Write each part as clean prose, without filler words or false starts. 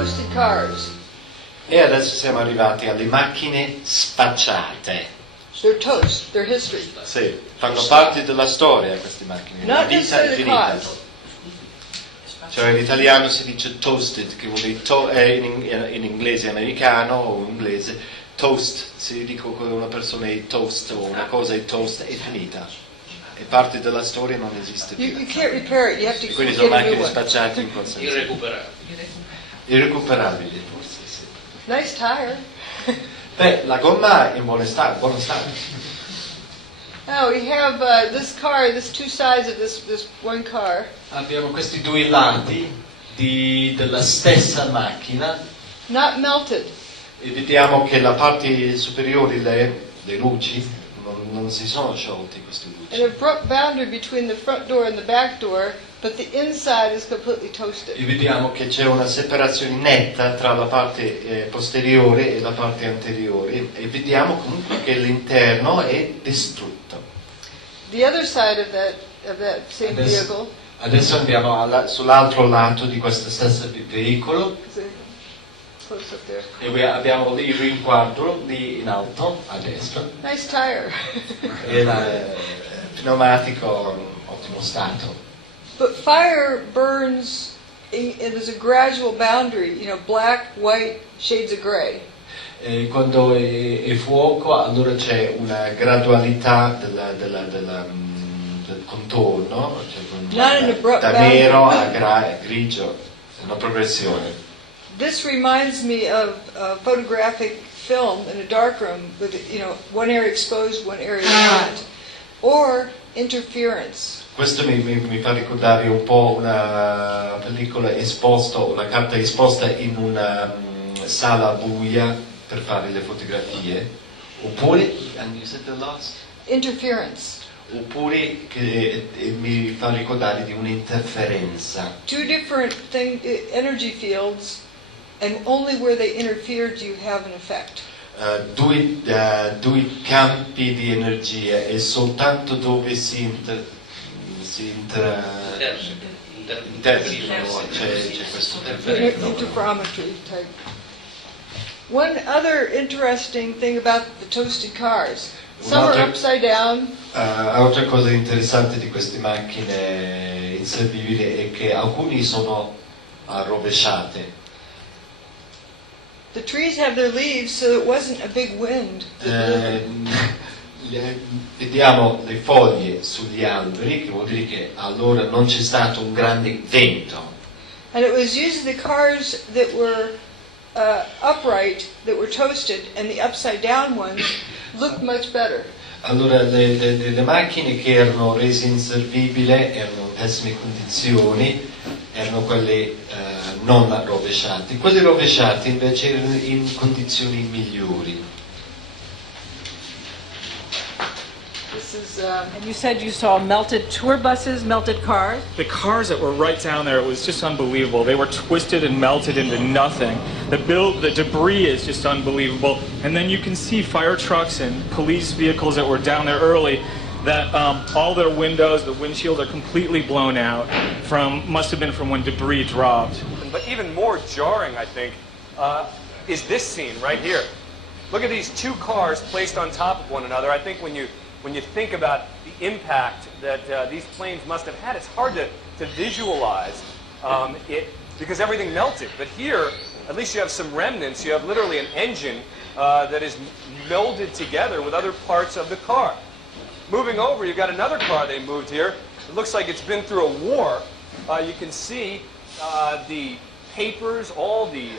toasted cars. E adesso siamo arrivati alle macchine spacciate. They're toast. They're history. Sì, fanno parte della storia queste macchine. La Not vita necessarily the infinita. cause. Cioè in italiano si dice toasted, che vuol dire in inglese americano o inglese, toast, se dico che una persona è toast o una cosa è toast, è finita. È parte della storia, non esiste più. You can't repair it. You have to Quindi get sono a new macchine one. spacciate in qualsiasi irrecuperabili, forse, sì. Nice tire. Beh, la gomma è in buono stato. Now we have this car. There's two sides of this one car. Abbiamo questi due lati della stessa macchina Not melted. e vediamo che la parte superiore, le luci, non si sono sciolte queste luci. And a abrupt boundary between the front door and the back door, but the inside is completely toasted. E vediamo che c'è una separazione netta tra la parte posteriore e la parte anteriore e vediamo comunque che l'interno è distrutto. The other side of that same vehicle. Adesso andiamo sull'altro lato di questo stesso veicolo Close up there. e abbiamo il rinquadro lì in alto a destra. Nice tire. E il pneumatico in ottimo stato. But fire burns, and there's a gradual boundary, black, white, shades of gray. Quando è fuoco allora c'è una gradualità del contorno, cioè da nero a grigio, una progressione. This reminds me of photographic film in a darkroom with one area exposed, one area not, or interference. Questo mi fa ricordare un po' una pellicola esposta, una carta esposta in una sala buia per fare le fotografie, oppure, and you said the last? Interference. Oppure che mi fa ricordare di un'interferenza. Two different energy fields, and only where they interfere do you have an effect. Due campi di energia e soltanto dove si interfacciano c'è questo interferenza. Interferometry type. One other interesting thing about the toasted cars. Some are upside down. Altra cosa interessante di queste macchine inservibili è che alcuni sono rovesciate. The trees have their leaves, so it wasn't a big wind. Vediamo le foglie sugli alberi, che vuol dire che allora non c'è stato un grande vento. And it was usually the cars that were upright, that were toasted, and the upside down ones looked much better. Allora le macchine che erano rese inservibili, erano in pessime condizioni, erano quelle non rovesciate. Quelle rovesciate invece erano in condizioni migliori. And you said you saw melted tour buses, melted cars? The cars that were right down there, it was just unbelievable. They were twisted and melted into nothing. The debris is just unbelievable. And then you can see fire trucks and police vehicles that were down there early that all their windows, the windshields are completely blown out must have been from when debris dropped. But even more jarring, I think, is this scene right here. Look at these two cars placed on top of one another. I think when you think about the impact that these planes must have had, it's hard to visualize it because everything melted. But here, at least you have some remnants. You have literally an engine that is melded together with other parts of the car. Moving over, you've got another car they moved here. It looks like it's been through a war. You can see the papers, all the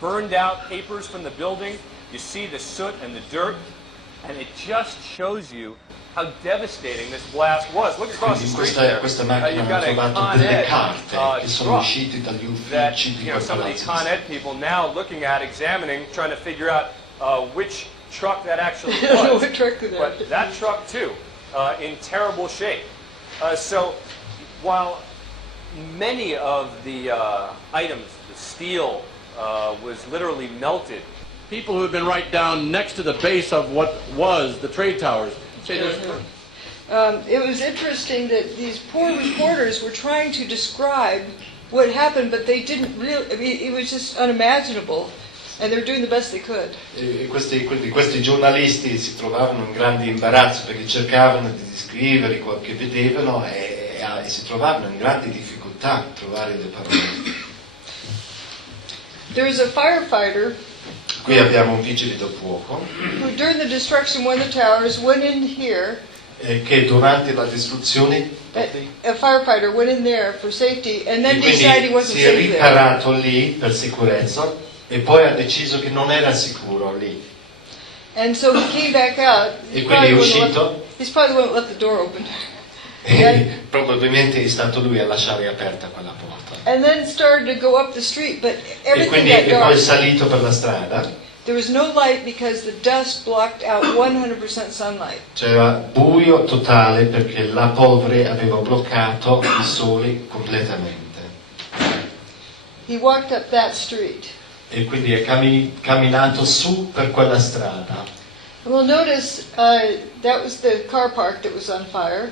burned out papers from the building. You see the soot and the dirt. And it just shows you how devastating this blast was. Look across the street there. Questa macchina You've got ha a trovato Con delle Ed carte che sono truck uscite dagli that, uffici di some of the quel Con palazzo. Ed people now looking at, examining, trying to figure out which truck that actually was. What truck is that? But that truck too, in terrible shape. So while many of the items, the steel was literally melted. People who had been right down next to the base of what was the trade towers. Say It was interesting that these poor reporters were trying to describe what happened, but they didn't really, I mean, it was just unimaginable, and they're doing the best they could. Quindi questi giornalisti si trovavano in grande imbarazzo perché cercavano di descrivere quello che vedevano e si trovavano in grandi difficoltà a trovare le parole. There was a firefighter Qui abbiamo un vigile del fuoco who, during the destruction, one of the towers went in here. che durante la distruzione A firefighter went in there for safety, and then quindi decided he wasn't si è safe there. riparato lì per sicurezza e poi ha deciso che non era sicuro lì. And so he came back out. E quindi è uscito. He's probably the one that left the door open. E probabilmente è stato lui a lasciare aperta quella porta. And then started to go up the street, but E everything quindi got è poi dark. salito per la strada. There was no light because the dust blocked out 100% sunlight. C'era buio totale perché la polvere aveva bloccato il sole completamente. He walked up that street. E quindi è camminato su per quella strada. And we'll notice that was the car park that was on fire.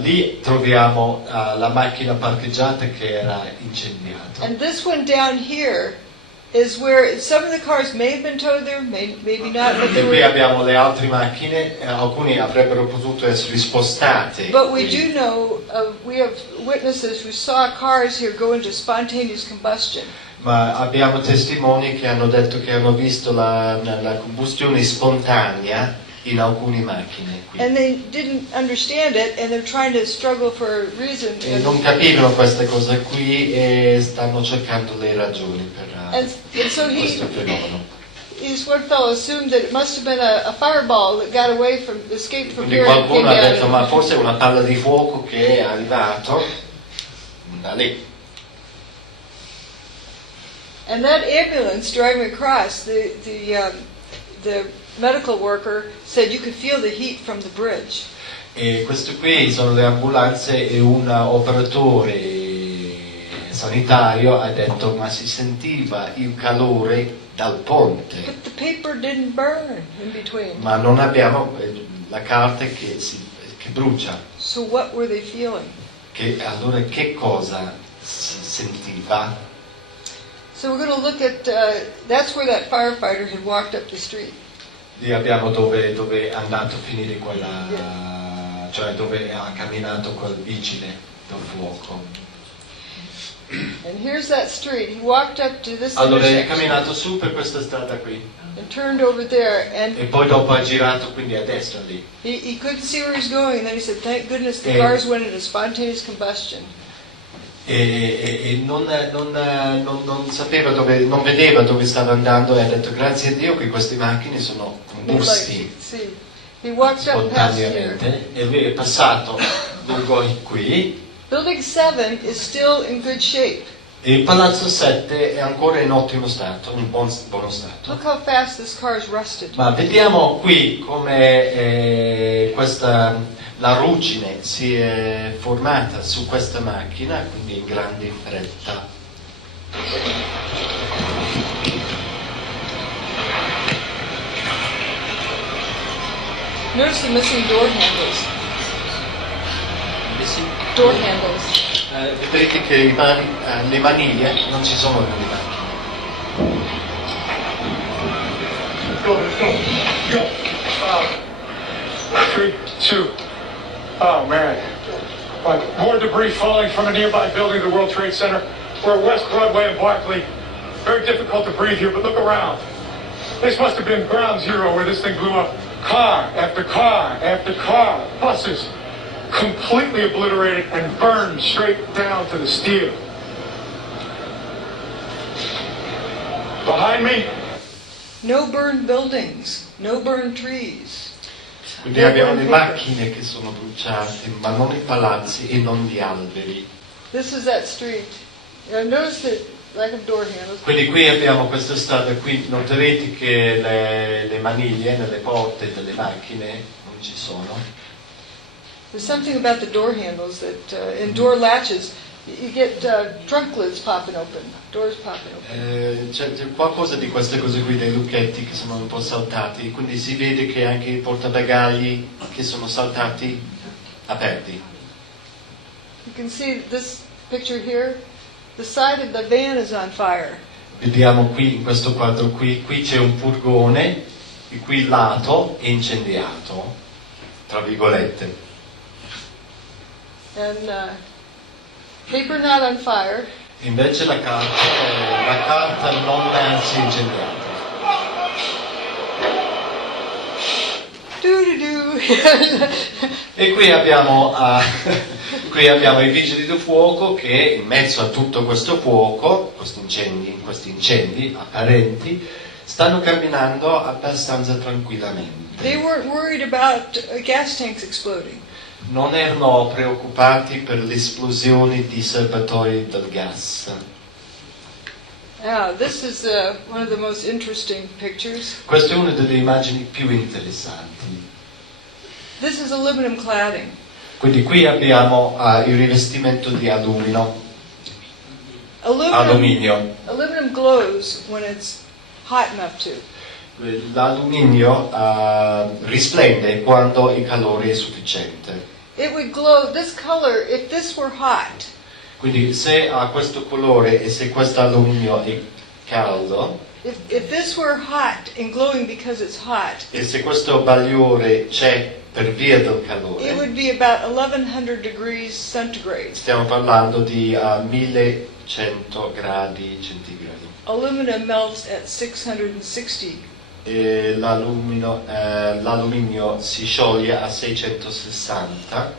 Lì troviamo la macchina parcheggiata che era incendiata. And this one down here is where some of the cars may have been towed there, maybe not, but E they qui were. abbiamo le altre macchine, alcuni avrebbero potuto essere spostate. But we do know, we have witnesses who saw cars here go into spontaneous combustion. Ma abbiamo testimoni che hanno detto che hanno visto la combustione spontanea in alcune macchine qui. And they didn't understand it, and they're trying to struggle for a reason. E non capivano queste cose qui e stanno cercando le ragioni per And so questo fenomeno. this one fellow assumed that it must have been a fireball that got away from, escaped from Quindi here and came qualcuno ha detto down. ma forse è una palla di fuoco che è arrivato da lì. And that ambulance driving across, the medical worker said you could feel the heat from the bridge. E queste qui sono le ambulanze e un operatore sanitario ha detto ma si sentiva il calore dal ponte, But the paper didn't burn in between. ma non abbiamo la carta che brucia. So what were they feeling? Allora che cosa si sentiva? So we're going to look at, that's where that firefighter had walked up the street. Lì abbiamo dove è andato a finire cioè dove ha camminato quel vigile del fuoco. And here's that street. He walked up to this Allora è intersection camminato su per questa strada qui and turned over there, and e poi dopo ha girato quindi a destra lì. he couldn't see where he was going. And then he said, thank goodness the Eh. cars went into spontaneous combustion. E non sapeva non vedeva dove stava andando e ha detto grazie a Dio che queste macchine sono combusti See, he walked up past here. spontaneamente e lui è passato lungo qui Building 7 is still in good shape. e il palazzo 7 è ancora in ottimo stato, in buono stato. Look how fast this car's rusted. Ma vediamo qui come la ruggine si è formata su questa macchina, quindi in grande fretta. Notice the missing door handles. Door handles. Vedrete che le maniglie non ci sono nelle macchine. Go. 3, 2. Oh, man. More debris falling from a nearby building, the World Trade Center. We're at West Broadway and Barclay. Very difficult to breathe here, but look around. This must have been ground zero where this thing blew up. Car after car after car. Buses completely obliterated and burned straight down to the steel. Behind me, No burned buildings. No burned trees. Quindi abbiamo le macchine che sono bruciate, ma non i palazzi e non gli alberi. This is that street. Notice the lack of door handles. Quindi qui abbiamo questa strada, qui noterete che le maniglie nelle porte delle macchine non ci sono. There's something about the door handles that in door latches you get trunk lids popping open, doors popping open. C'è qualcosa di queste cose qui, dei lucchetti che sono un po' saltati, quindi si vede che anche i portabagagli che sono saltati aperti. You can see this picture here. The side of the van is on fire. Vediamo qui in questo quadro qui c'è un furgone, di qui il lato è incendiato, tra virgolette. And paper not on fire. Invece la carta non si è incendiata. E qui abbiamo i vigili del fuoco che in mezzo a tutto questo fuoco, questi incendi apparenti, stanno camminando abbastanza tranquillamente. They weren't worried about gas tanks exploding. Non erano preoccupati per le esplosioni di serbatoi del gas. Now, this is one of the most interesting pictures. Questa è una delle immagini più interessanti. This is aluminum cladding. Quindi qui abbiamo il rivestimento di alluminio. Aluminum glows when it's hot enough to. L'alluminio risplende quando il calore è sufficiente. It would glow this color if this were hot. Quindi se ha questo colore e se questo alluminio è caldo, If this were hot and glowing because it's hot, e se questo bagliore c'è per via del it calore, would be about 1100 degrees centigrade. stiamo parlando di 1100 gradi centigradi. Aluminum melts at 660. E l'alluminio si scioglie a 660.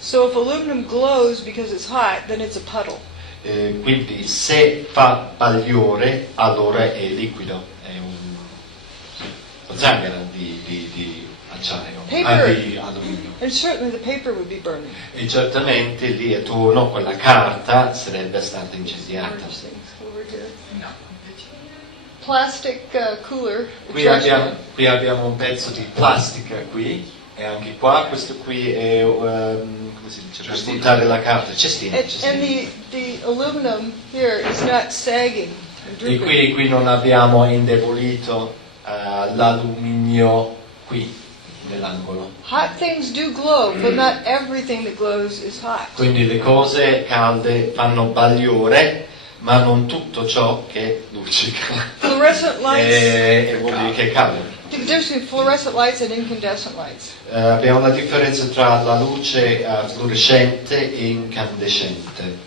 So if aluminum glows because it's hot, then it's a puddle. Quindi se fa bagliore allora è liquido, è una zanghera di acciaio, di alluminio. And certainly the paper would be burning. E certamente lì attorno quella carta sarebbe stata incendiata. Orange things over here. Plastic cooler. Qui abbiamo un pezzo di plastica qui, e anche qua, questo qui è, come si dice, per spuntare la carta, cestino. And the aluminum here is not sagging and E drooping. qui non abbiamo indebolito l'alluminio qui, nell'angolo. Hot things do glow, but not everything that glows is hot. Quindi le cose calde fanno bagliore, ma non tutto ciò che luccica. Fluorescent lights. E vuol dire che è caldo. The difference between fluorescent lights and incandescent lights. Abbiamo la differenza tra la luce fluorescente e incandescente.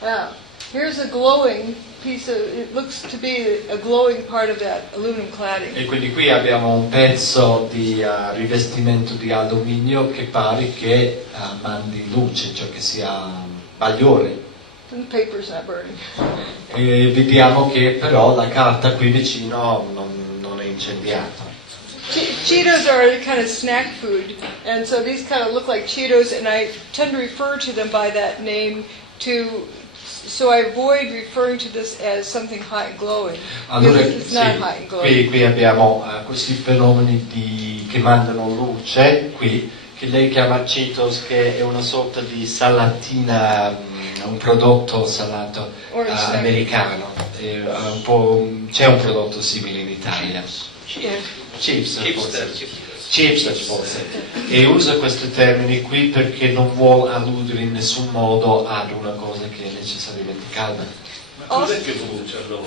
Now, here's a glowing piece of, it looks to be a glowing part of that aluminum cladding. E quindi qui abbiamo un pezzo di rivestimento di alluminio che pare che mandi luce, cioè che sia bagliore. And the paper's not burning. E vediamo che però la carta qui vicino non è incendiata. Cheetos are a kind of snack food, and so these kind of look like Cheetos, and I tend to refer to them by that name so I avoid referring to this as something hot and glowing, Allora, because it's not hot and glowing. qui abbiamo questi fenomeni che mandano luce, qui, che lei chiama Cheetos, che è una sorta di salatina, un prodotto salato americano. C'è un prodotto simile in Italia. Chipster forse. E usa questi termini qui perché non vuole alludere in nessun modo ad una cosa che è necessariamente calda. Ma cos'è che brucia allora?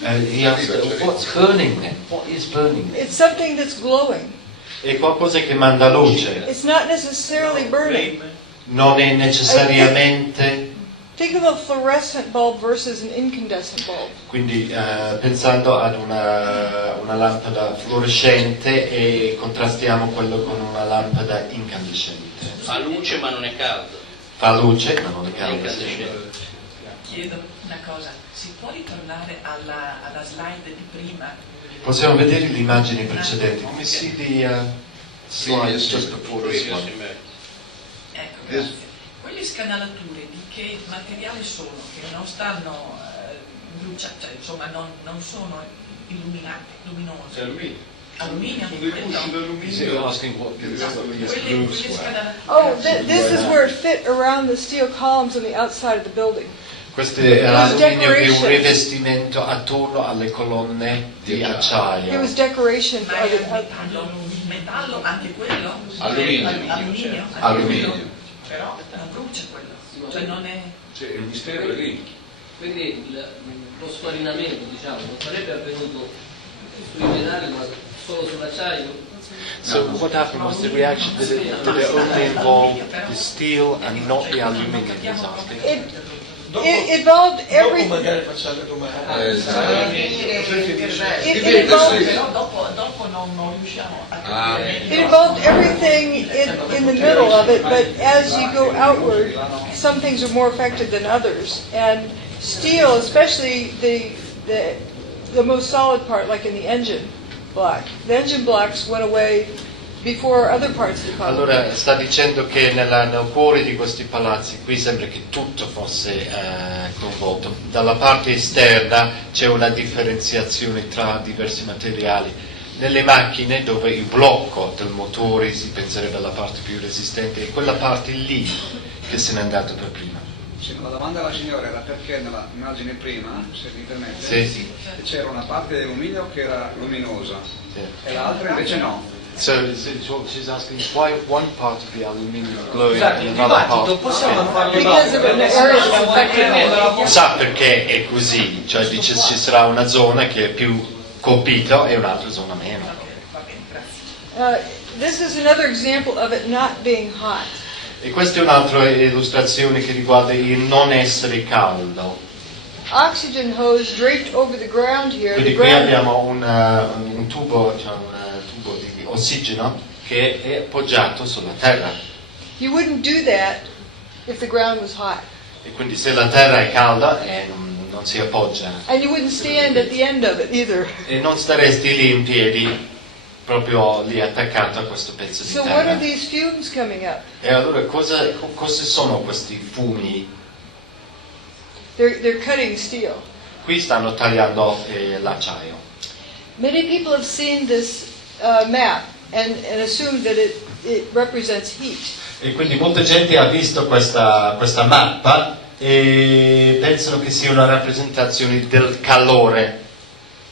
He asked, what's burning then? What is burning then? It's something that's glowing. È qualcosa che manda luce, It's not necessarily burning. non è necessariamente. Think of a fluorescent bulb versus an incandescent bulb. Quindi pensando ad una lampada fluorescente e contrastiamo quello con una lampada incandescente. Fa luce ma non è caldo. Fa luce ma non è caldo. Incandescente. Chiedo una cosa, si può ritornare alla slide di prima? Possiamo vedere le immagini precedenti. Come si di slides just before this one? Ecco, grazie. Quelle scanalature di che materiale sono? Che non stanno bruciate, cioè, insomma non sono illuminate, luminose. Alluminio. Oh, this is where it fit around the steel columns on the outside of the building. Questo è l'alluminio che è un rivestimento attorno alle colonne di It acciaio. was decoration. Ma è metallo anche quello? Alluminio. Alluminio. Alluminio. Però non brucia quello. Cioè non è... Cioè, il mistero è lì. Quindi lo sfarinamento, diciamo, non sarebbe avvenuto sui metalli ma solo sull'acciaio? So what happened was the reaction, did it only involve the steel and not the aluminium, he's asking? It involved everything. Dopo non riusciamo a It involved everything in the middle of it, but as you go outward, some things are more affected than others. And steel, especially the most solid part, like in the engine block, the engine blocks went away before other parts of the car. Allora sta dicendo che nel cuore di questi palazzi qui sembra che tutto fosse coinvolto. Dalla parte esterna c'è una differenziazione tra diversi materiali. Nelle macchine dove il blocco del motore si penserebbe alla parte più resistente è quella parte lì che se n'è andato per prima. Sì, la domanda alla signora era perché nella immagine prima, se mi permette, Sì. c'era una parte di alluminio che era luminosa Sì. e l'altra invece no. So she's asking why one part of the aluminium glowing Scusate, and il another dibattito part. possiamo farlo Because of an area that's affected. Sa perché è così, cioè dice ci sarà una zona che è più colpita e un'altra zona meno. This is another example of it not being hot. E questa è un'altra illustrazione che riguarda il non essere caldo. Oxygen hose draped over the ground here. Quindi The qui ground, abbiamo un tubo, cioè un tubo di ossigeno che è appoggiato sulla terra. you wouldn't do that if the ground was hot. E quindi se la terra è calda non si appoggia. And you wouldn't stand at the end of it either. E non staresti lì in piedi, proprio lì attaccato a questo pezzo di So what are terra. these fumes coming up? E allora cosa sono questi fumi? They're cutting steel. Qui stanno tagliando l'acciaio. Many people have seen this map and assumed that it represents heat. E quindi molta gente ha visto questa mappa e pensano che sia una rappresentazione del calore.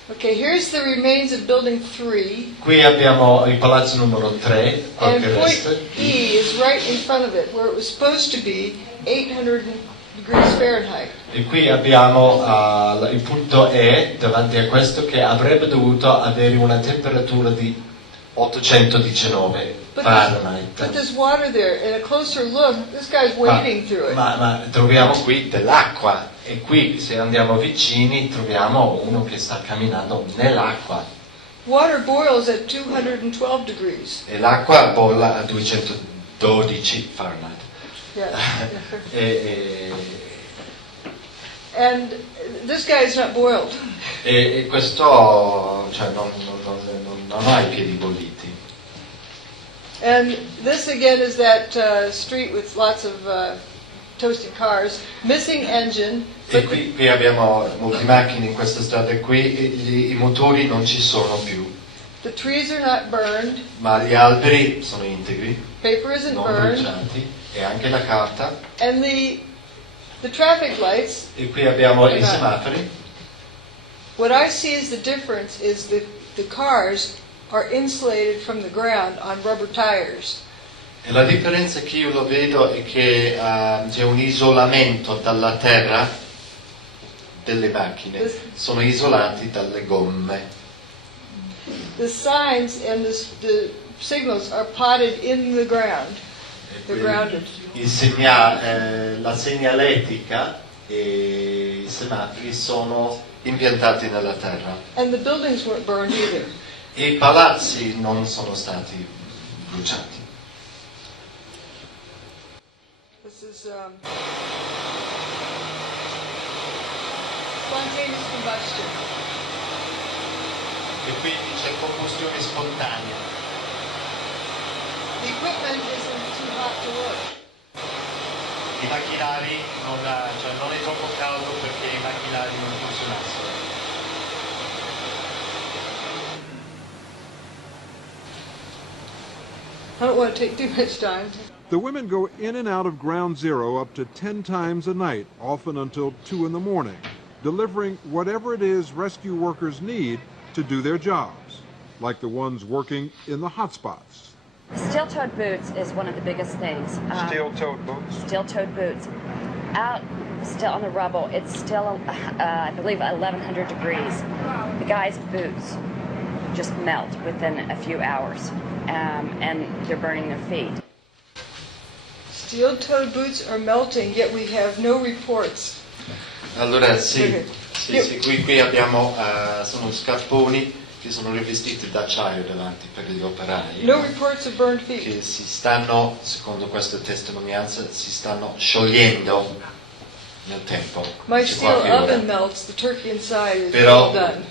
Okay, here's the remains of building 3. Qui abbiamo il palazzo numero 3, quel And che point resta. E is right in front of it, where it was supposed to be 800 degrees Fahrenheit. E qui abbiamo il punto E davanti a questo che avrebbe dovuto avere una temperatura di 819 But Fahrenheit. there's water there. In a closer look, this guy's wading through it. Ma troviamo qui dell'acqua e qui se andiamo vicini troviamo uno che sta camminando nell'acqua Water boils at 212 degrees. e l'acqua bolla a 212 Fahrenheit. Yeah. e, And this guy is not boiled. e questo cioè, non ha i piedi bolliti. And this again is that street with lots of toasted cars, missing engine. E qui abbiamo molte macchine in questa strada qui, e i motori non ci sono più, The trees are not burned. ma gli alberi sono integri, Paper isn't non burned. bruciati, e anche la carta. And the traffic lights, E qui abbiamo i semafori. what I see as the difference is the cars are insulated from the ground on rubber tires. E la differenza che io lo vedo è che c'è un isolamento dalla terra delle macchine, sono isolati dalle gomme. The signs and the signals are potted in the ground. They're grounded. La segnaletica e i semafori sono impiantati nella terra. And the buildings weren't burned either. E i palazzi non sono stati bruciati. This is spontaneous combustion. E quindi c'è combustione spontanea. The equipment isn't too hot to work. I macchinari non è troppo caldo perché i macchinari non funzionassero. I don't want to take too much time. The women go in and out of Ground Zero up to 10 times a night, often until 2 in the morning, delivering whatever it is rescue workers need to do their jobs, like the ones working in the hotspots. Steel-toed boots is one of the biggest things. Steel-toed boots. Steel-toed boots. Out still on the rubble. It's still, I believe, 1,100 degrees. The guy's boots just melt within a few hours, and they're burning their feet. Steel-toed boots are melting, yet we have no reports. Allora sì, Okay. qui abbiamo, sono scarponi che sono rivestiti d'acciaio davanti per gli operai. No reports of burned feet. Che si stanno, secondo questa testimonianza, si stanno sciogliendo nel tempo. My C'è steel qualche ora. oven melts, the turkey inside is Però all done.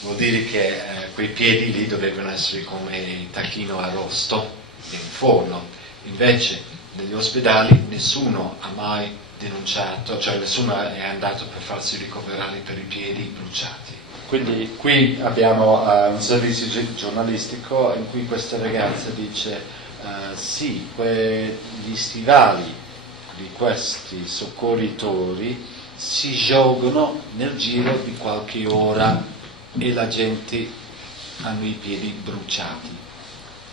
vuol dire che quei piedi lì dovrebbero essere come il tacchino arrosto in forno. Invece negli ospedali nessuno ha mai denunciato, cioè nessuno è andato per farsi ricoverare per i piedi bruciati. Quindi qui abbiamo un servizio giornalistico in cui questa ragazza dice sì, gli stivali di questi soccorritori si sciolgono nel giro di qualche ora e la gente hanno i piedi bruciati.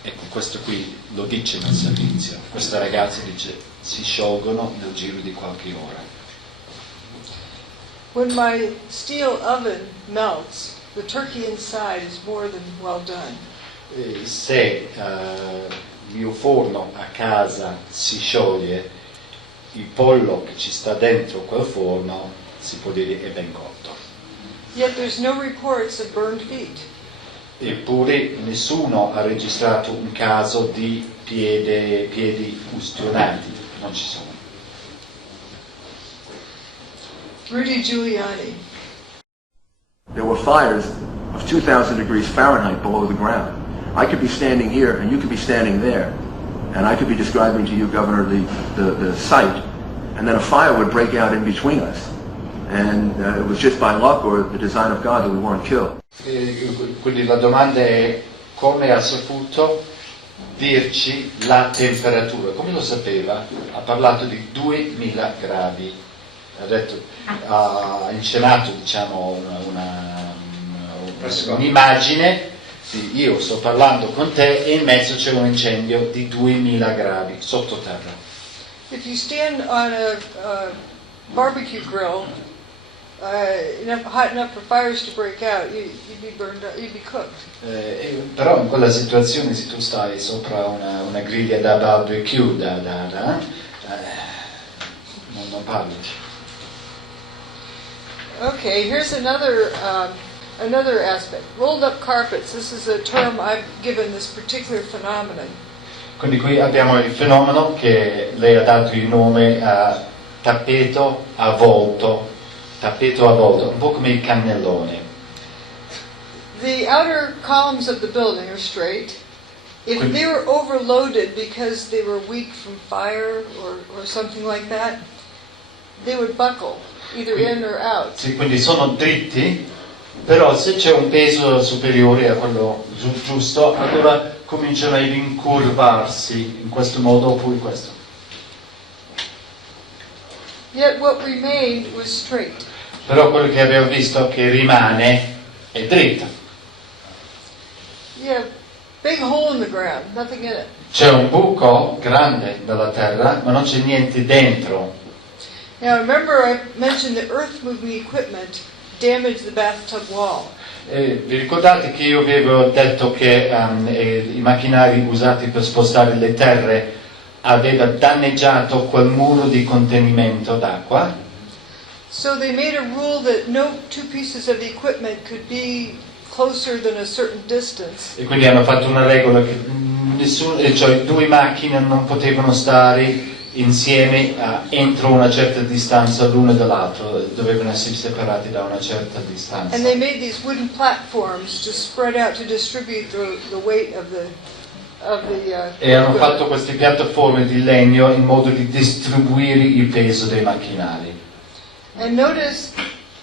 Ecco, questo qui lo dice nel servizio. Questa ragazza dice si sciolgono nel giro di qualche ora. When my steel oven melts, the turkey inside is more than well done. Se il mio forno a casa si scioglie, il pollo che ci sta dentro quel forno si può dire è ben cotto. Yet there's no reports of burned feet. Eppure nessuno ha registrato un caso di piedi ustionati, non ci sono. Rudy Giuliani. There were fires of 2,000 degrees Fahrenheit below the ground. I could be standing here and you could be standing there, and I could be describing to you, Governor, the site, and then a fire would break out in between us. And it was just by luck or the design of God that we weren't killed. Quindi la domanda è come ha saputo dirci la temperatura, come lo sapeva? Ha parlato di 2000 gradi, ha inscenato diciamo un'immagine di io sto parlando con te e in mezzo c'è un incendio di 2000 gradi sottoterra. If you stand on a barbecue grill, hot enough for fires to break out, you'd be burned up, you'd be cooked. Però in quella situazione se tu stai sopra una griglia da barbecue, non parli. Okay, here's another aspect. Rolled up carpets. This is a term I've given this particular phenomenon. Quindi qui abbiamo il fenomeno che lei ha dato il nome a tappeto avvolto, un po' come il cannellone. The outer columns of the building are straight. If they were overloaded because they were weak from fire or something like that, they would buckle, either in or out. Sì, quindi sono dritti, però se c'è un peso superiore a quello giusto, allora cominciano a incurvarsi in questo modo oppure questo. Yet what remained was straight. Però quello che abbiamo visto che rimane è dritto. Yeah, big hole in the ground, nothing in it. C'è un buco grande nella terra, ma non c'è niente dentro. Now remember I mentioned the earth moving equipment damaged the bathtub wall. Vi ricordate che io avevo detto che i macchinari usati per spostare le terre aveva danneggiato quel muro di contenimento d'acqua? So they made a rule that no two pieces of the equipment could be closer than a certain distance. E quindi hanno fatto una regola che cioè due macchine non potevano stare insieme entro una certa distanza l'uno dall'altro, dovevano essere separati da una certa distanza. And they made these wooden platforms to spread out to distribute the weight of the E hanno fatto queste piattaforme di legno in modo di distribuire il peso dei macchinari. And notice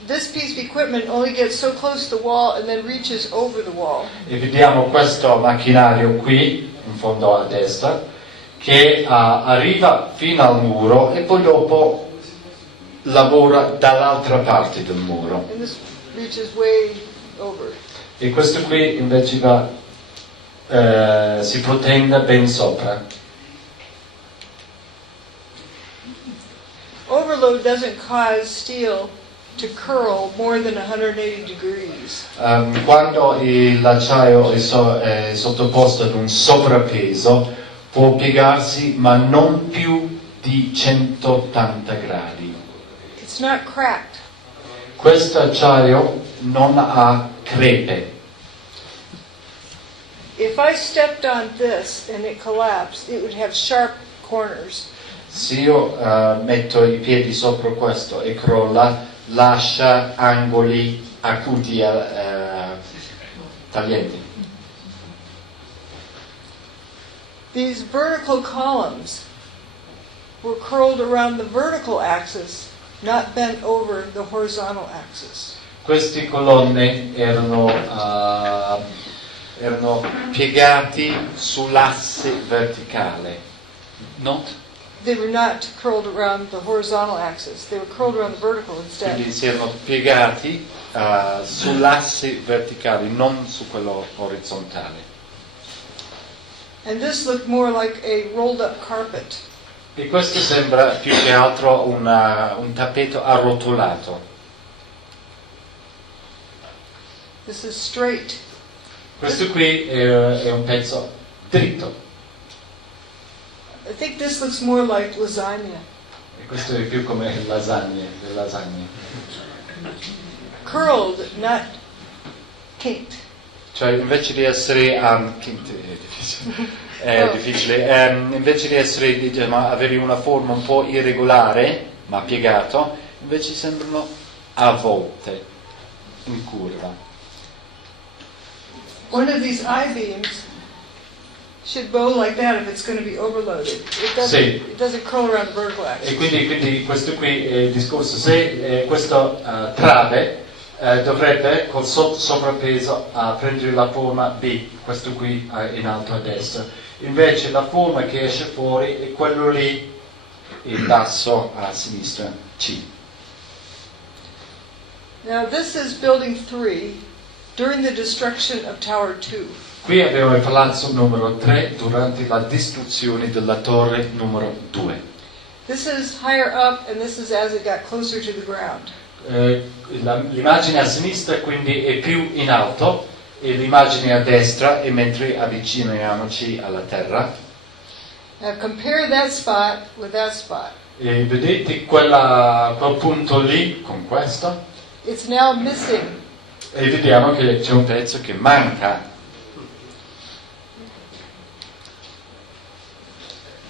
this piece of equipment only gets so close to the wall and then reaches over the wall. E vediamo questo macchinario qui, in fondo a destra, che arriva fino al muro e poi dopo lavora dall'altra parte del muro. And this reaches way over. E questo qui invece va, si protende ben sopra. Over overload doesn't cause steel to curl more than 180 degrees. Quando l'acciaio è sottoposto ad un sovrappeso, può piegarsi ma non più di 180 gradi. It's not cracked. Questo acciaio non ha crepe. If I stepped on this and it collapsed, it would have sharp corners. Se io metto i piedi sopra questo e crolla, lascia angoli acuti taglienti. These vertical columns were curled around the vertical axis, not bent over the horizontal axis. Queste colonne erano piegati sull'asse verticale. Not? They were not curled around the horizontal axis. They were curled around the vertical instead. Quindi si erano piegati sull'asse verticale, non su quello orizzontale. And this looked more like a rolled up carpet. E questo sembra più che altro un tappeto arrotolato. This is straight. Questo qui è un pezzo dritto. I think this looks more like lasagna. E questo è più come le lasagne. Curled, not kinked. Cioè invece di essere difficile, invece di essere, diciamo, avere una forma un po' irregolare, ma piegato, invece sembrano avvolte in curva. One of these I-beams should bow like that if it's going to be overloaded. It doesn't curl around the vertical axis. E quindi questo qui è il discorso, se questo trave dovrebbe col sovrappeso prendere la forma B, questo qui in alto a destra. Invece la forma che esce fuori è quello lì in basso a sinistra, C. Now this is building 3 during the destruction of Tower 2. Qui abbiamo il palazzo numero 3 durante la distruzione della torre numero 2. This is higher up and this is as it got closer to the ground. L'immagine a sinistra quindi è più in alto e l'immagine a destra è mentre avviciniamoci alla terra. Now compare that spot with that spot. E vedete quel punto lì con questo? It's now missing. E vediamo che c'è un pezzo che manca.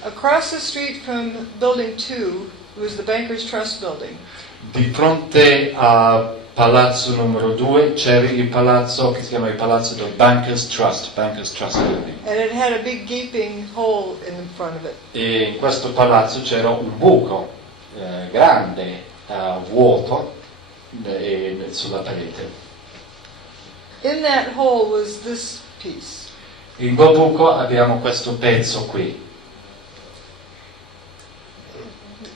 Across the street from building 2 was the Bankers Trust building. Di fronte a palazzo numero 2 c'era il palazzo che si chiama il palazzo del Bankers Trust Building. And it had a big gaping hole in front of it. E in questo palazzo c'era un buco grande, vuoto, sulla parete. In that hole was this piece. In quel buco abbiamo questo pezzo qui.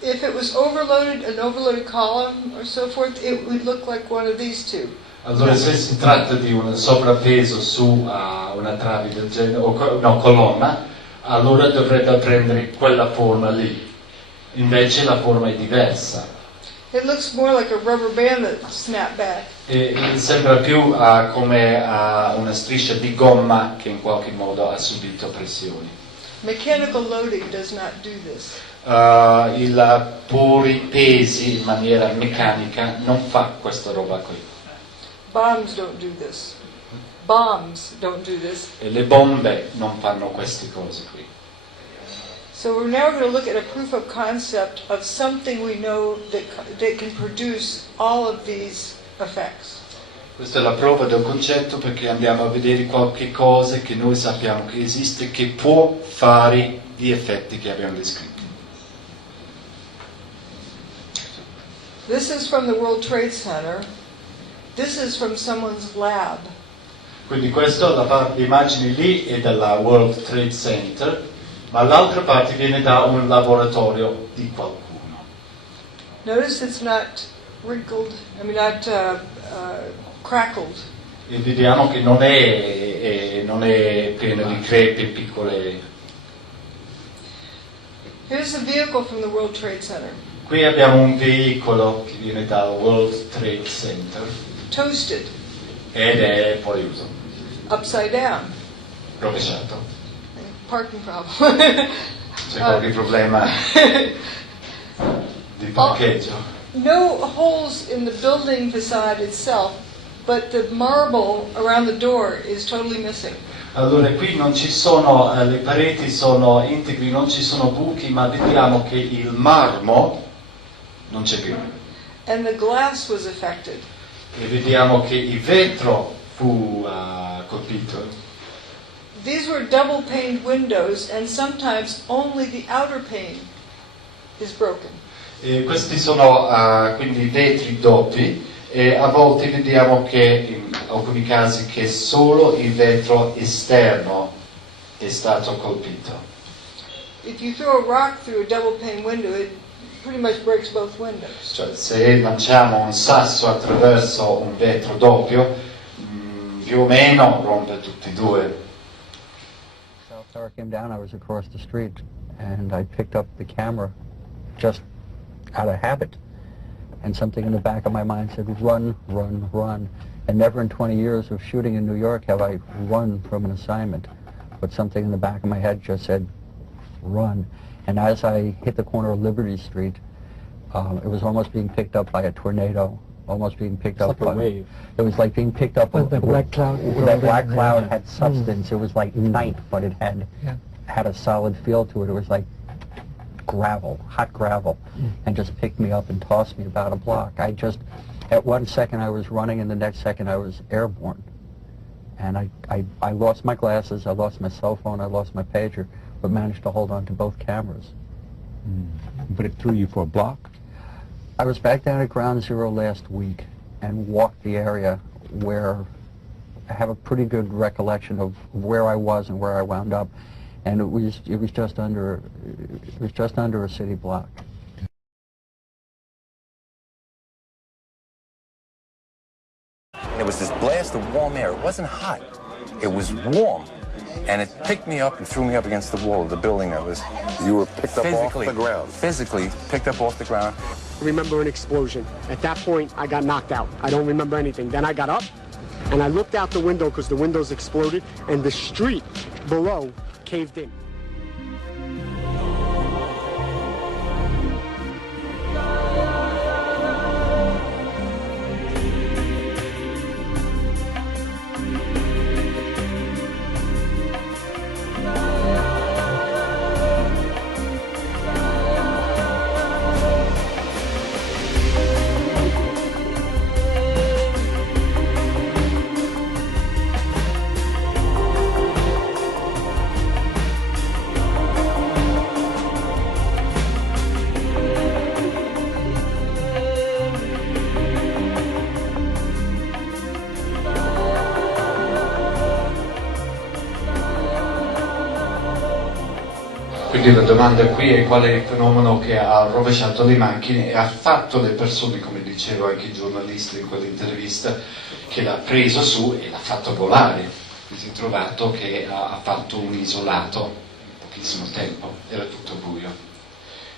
If it was overloaded, an overloaded column or so forth, it would look like one of these two. Allora se si tratta di un sovrappeso su una trave del genere, o colonna, allora dovrebbe prendere quella forma lì. Invece la forma è diversa. It looks more like a rubber band that snapped back. E sembra più come una striscia di gomma che in qualche modo ha subito pressioni. Mechanical loading does not do this. Il porre pesi in maniera meccanica non fa questa roba qui. Bombs don't do this. Bombs don't do this. E le bombe non fanno queste cose qui. So we're now going to look at a proof of concept of something we know that can produce all of these effects. Questa è la prova del concetto perché andiamo a vedere qualche cosa che noi sappiamo che esiste che può fare gli effetti che abbiamo descritto. This is from the World Trade Center. This is from someone's lab. Quindi questa, l'immagine lì è dalla World Trade Center, ma l'altra parte viene da un laboratorio di qualcuno. Notice it's not wrinkled, not crackled. E vediamo che non è pieno di crepe piccole. Here's a vehicle from the World Trade Center. Qui abbiamo un veicolo che viene dal World Trade Center toasted, ed è fuori uso, upside down. rovesciato. Parking problem. C'è qualche problema di parcheggio? No holes in the building facade itself, but the marble around the door is totally missing. Allora qui non ci sono, le pareti sono integri, non ci sono buchi, ma vediamo che il marmo non c'è più. And the glass was affected. E vediamo che il vetro fu colpito. These were double paned windows, and sometimes only the outer pane is broken. E questi sono quindi vetri doppi e a volte vediamo che in alcuni casi che solo il vetro esterno è stato colpito. If you throw a rock through a double pane window, it pretty much breaks both windows. Cioè, se lanciamo un sasso attraverso un vetro doppio, più o meno rompe tutti e due. South Tower came down, I was across the street, and I picked up the camera just out of habit. And something in the back of my mind said, run, run, run. And never in 20 years of shooting in New York have I run from an assignment. But something in the back of my head just said, run. And as I hit the corner of Liberty Street, it was almost being picked up by a tornado, almost being picked up by a wave. It was like being picked up. With the black cloud. That black cloud had substance. It was like night, but it had a solid feel to it. It was like gravel, hot gravel, and just picked me up and tossed me about a block. At one second I was running, and the next second I was airborne. And I lost my glasses, I lost my cell phone, I lost my pager, but managed to hold on to both cameras. But it threw you for a block? I was back down at Ground Zero last week and walked the area where I have a pretty good recollection of where I was and where I wound up. And it was just under a city block. There was this blast of warm air. It wasn't hot. It was warm. And it picked me up and threw me up against the wall of the building. You were picked up off the ground? Physically picked up off the ground. I remember an explosion. At that point, I got knocked out. I don't remember anything. Then I got up, and I looked out the window because the windows exploded, and the street below caved in. Quindi la domanda qui è qual è il fenomeno che ha rovesciato le macchine e ha fatto le persone, come diceva anche il giornalista in quell'intervista, che l'ha preso su e l'ha fatto volare. Si è trovato che ha fatto un isolato in pochissimo tempo, era tutto buio.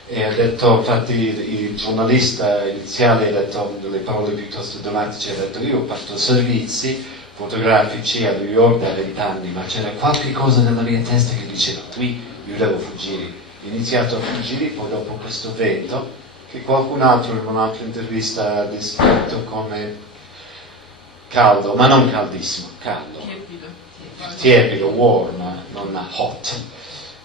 E ha detto, infatti il giornalista iniziale ha detto delle parole piuttosto drammatiche, ha detto io ho fatto servizi fotografici a New York da 20 anni, ma c'era qualche cosa nella mia testa che diceva qui io devo fuggire. Ho iniziato a fuggire, poi dopo questo vento, che qualcun altro in un'altra intervista ha descritto come caldo, ma non caldissimo, caldo, tiepido, warm, non hot.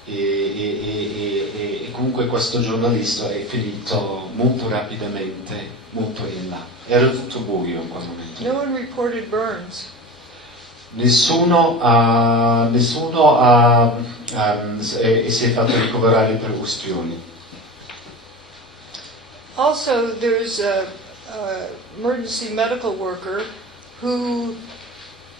E comunque questo giornalista è finito molto rapidamente, molto in là. Era tutto buio in quel momento. No one reported burns. Nessuno si è fatto ricoverare per ustioni. Also, there's a emergency medical worker who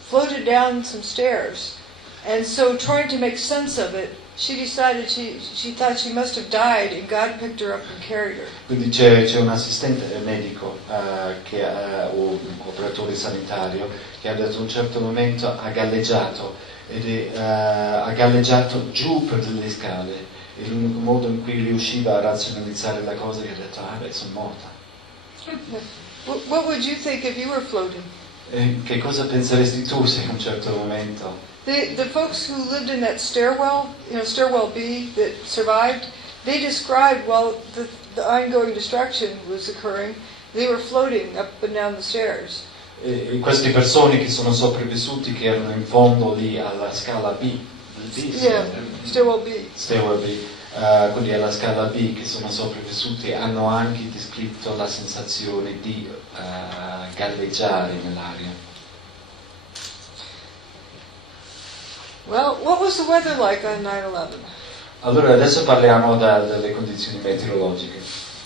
floated down some stairs, and so trying to make sense of it, she decided she thought she must have died, and God picked her up and carried her. Quindi c'è un assistente medico o un operatore sanitario che ha detto a un certo momento ha galleggiato ha galleggiato giù per delle scale e l'unico modo in cui riusciva a razionalizzare la cosa è che ha detto, ah beh, sono morta. What would you think if you were floating? Che cosa penseresti tu se a un certo momento? The folks who lived in that stairwell, stairwell B that survived, they described while the ongoing destruction was occurring, they were floating up and down the stairs. E queste persone che sono sopravvissuti, che erano in fondo lì alla scala B, Stairwell B. Stairwell B, quindi alla scala B, che sono sopravvissuti, hanno anche descritto la sensazione di galleggiare nell'aria. Well, what was the weather like on 9/11? Allora adesso parliamo delle condizioni meteorologiche.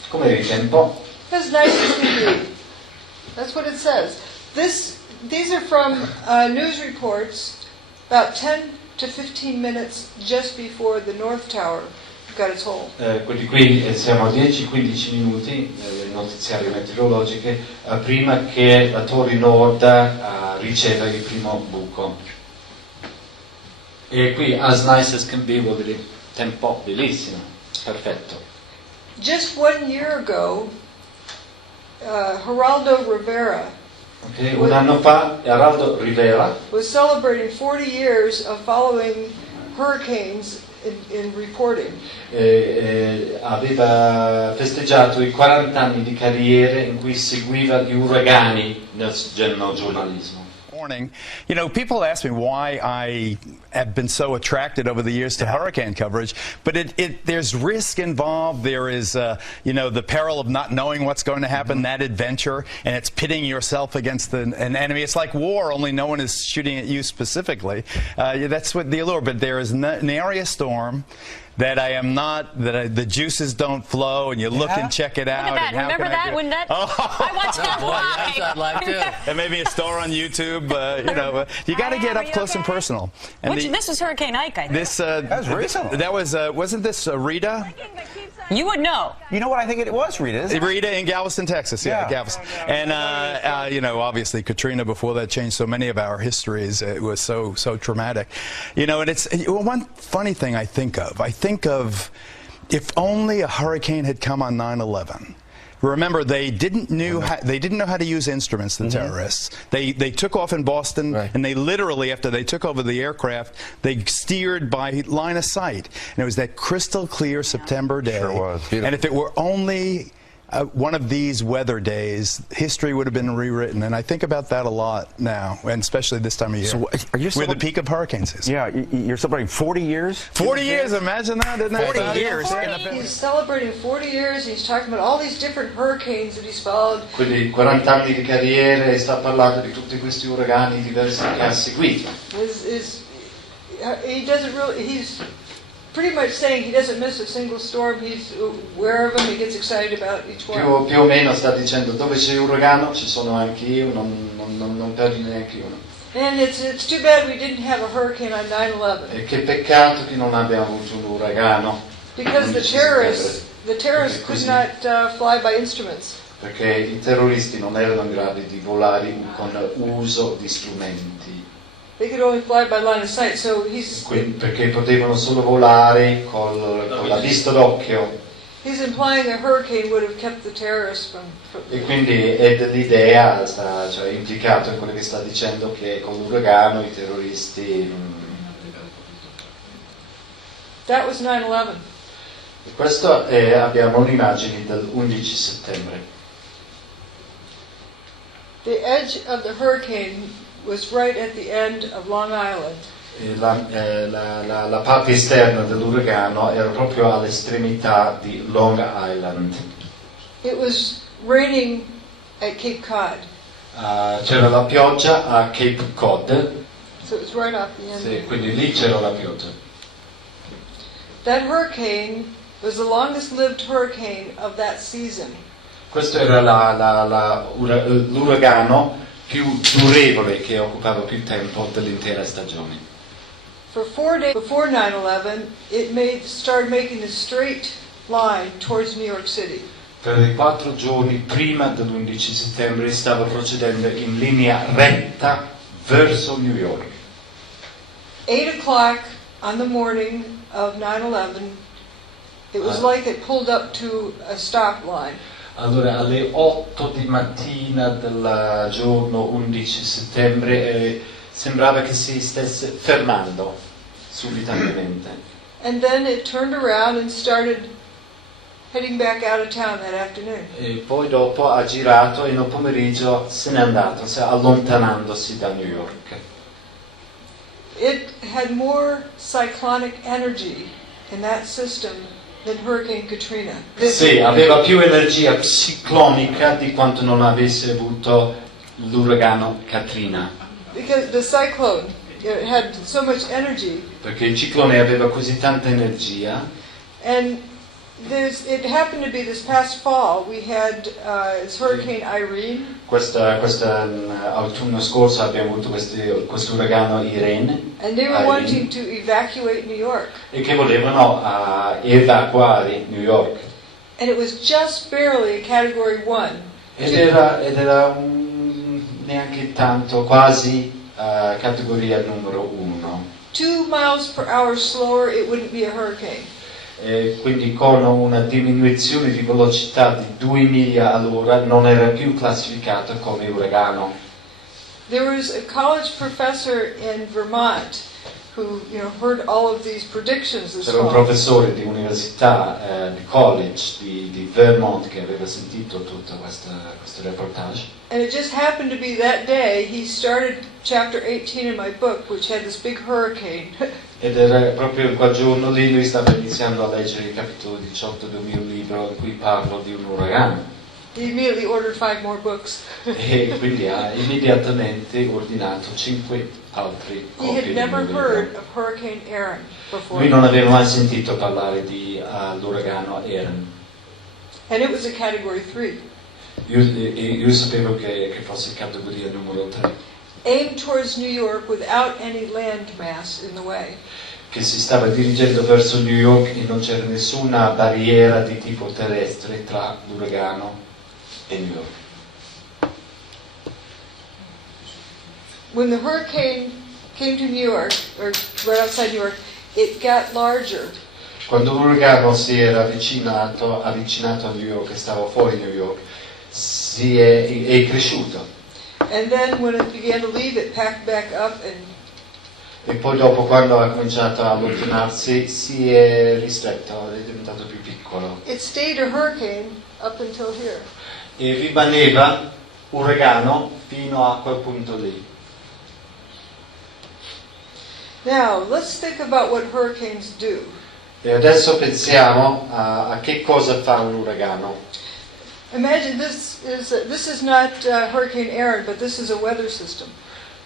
Com'era il tempo? As nice as can be. That's what it says. These are from news reports about 10 to 15 minutes just before the North Tower got its hole. Quindi qui siamo a 10-15 minuti nelle notiziarie meteorologiche prima che la Torre Nord riceva il primo buco. E qui as nice as can be vuol dire tempo bellissimo, perfetto. Just 1 year ago, Geraldo Rivera Un anno fa Geraldo Rivera was celebrating 40 years of following hurricanes in reporting. Aveva festeggiato i 40 anni di carriera in cui seguiva gli uragani nel giornalismo. Morning. You know, people ask me why I have been so attracted over the years to hurricane coverage, but there's risk involved. There is, the peril of not knowing what's going to happen, that adventure, and it's pitting yourself against an enemy. It's like war, only no one is shooting at you specifically. That's what the allure. But there is an area storm that I am not, the juices don't flow, and you look and check it out. Look at that. Remember that? When that? I watched that live. There may be a store on YouTube, you got to get up close and personal. And this was Hurricane Ike, I think. that was recent. That was, wasn't this Rita? You would know. You know what? I think it was Rita, isn't it? Rita in Galveston, Texas. Yeah, Galveston. And, obviously Katrina before that changed so many of our histories. It was so traumatic. And it's one funny thing I think of if only a hurricane had come on 9/11. Remember, they didn't know how to use instruments, the terrorists. They took off in Boston, and they literally, after they took over the aircraft, they steered by line of sight. And it was that crystal clear September day. Sure was. Beautiful. And if it were only one of these weather days, history would have been rewritten. And I think about that a lot now, and especially this time of year. So are you where the peak of hurricanes is. Yeah, you're celebrating 40 years? 40 years, imagine that, isn't that 40 years. He's celebrating 40 years, he's talking about all these different hurricanes that he's followed. Quindi 40 anni di carriera e sta parlando di tutti questi uragani diversi che ha seguito. He doesn't really, he's pretty much saying he doesn't miss a single storm. He's aware of them. He gets excited about each one. Più o meno sta dicendo dove c'è un uragano ci sono anche io, non perdo neanche uno. And it's too bad we didn't have a hurricane on 9/11. E che peccato che non abbiamo avuto un uragano. Because the terrorists could not fly by instruments. Perché i terroristi non erano in grado di volare con uso di strumenti. They could only fly by line of sight, so perché potevano solo volare con la vista d'occhio. He's implying a hurricane would have kept the terrorists from E quindi è dell'idea, cioè implicato in quello che sta dicendo che con l'uragano i terroristi. That was 9/11. E questo abbiamo un'immagine dell'11 settembre. The edge of the hurricane was right at the end of Long Island. La parte esterna dell'uragano era proprio all'estremità di Long Island. It was raining at Cape Cod. C'era la pioggia a Cape Cod. So it was right off the end. Sì, quindi lì c'era la pioggia. That hurricane was the longest lived hurricane of that season. Questo era l'uragano più durevole che occupava più tempo dell'intera stagione. For 4 days before 9/11, it started making a straight line towards New York City. Per i 4 giorni prima dell'11 settembre stava procedendo in linea retta verso New York. 8 o'clock on the morning of 9/11, It was like they pulled up to a stop line. Allora, alle 8 di mattina del giorno 11 settembre sembrava che si stesse fermando subitamente. And then it turned around and started heading back out of town that afternoon. E poi dopo ha girato e nel pomeriggio se n'è andato, allontanandosi da New York. It had more cyclonic energy in that system than Hurricane Katrina. Sì, aveva più energia ciclonica di quanto non avesse avuto l'uragano Katrina. Because the cyclone had so much energy. Perché il ciclone aveva così tanta energia. And it happened to be this past fall, we had it's Hurricane Irene. Autunno scorso abbiamo avuto questo uragano Irene. And they were wanting to evacuate New York. E che volevano evacuare New York. And it was just barely a Category 1. Ed era neanche tanto, quasi categoria numero 1. 2 miles per hour slower, it wouldn't be a hurricane. Quindi con una diminuzione di velocità di 2 miglia all'ora non era più classificato come uragano. There was a college professor in Vermont who, heard all of these predictions this C'era un fall. professore di università, di college di Vermont che aveva sentito tutto questo reportage. And it just happened to be that day he started chapter 18 in my book, which had this big hurricane. Ed era proprio quel giorno lì lui stava iniziando a leggere il capitolo 18 del mio libro in cui parlo di un uragano. He immediately ordered 5 more books. E quindi ha immediatamente ordinato 5 altri He copie had del never mio libro. heard of Hurricane Aaron before. Lui non aveva mai sentito parlare di l'uragano Aaron. And it was a Category 3. Io sapevo che fosse categoria numero 3. Aimed towards New York without any land mass in the way. Che si stava dirigendo verso New York e non c'era nessuna barriera di tipo terrestre tra l'uragano e New York. When the hurricane came to New York, or right outside New York, it got larger. Quando l'uragano si era avvicinato a New York e stava fuori New York, è cresciuto. And then when it began to leave, it packed back up and E poi dopo, quando ha cominciato a allontanarsi, si è ristretto, è diventato più piccolo. it stayed a hurricane up until here. E rimaneva uragano fino a quel punto lì. Now, let's think about what hurricanes do. E adesso pensiamo a che cosa fa un uragano. Imagine this is not Hurricane Aaron, but this is a weather system.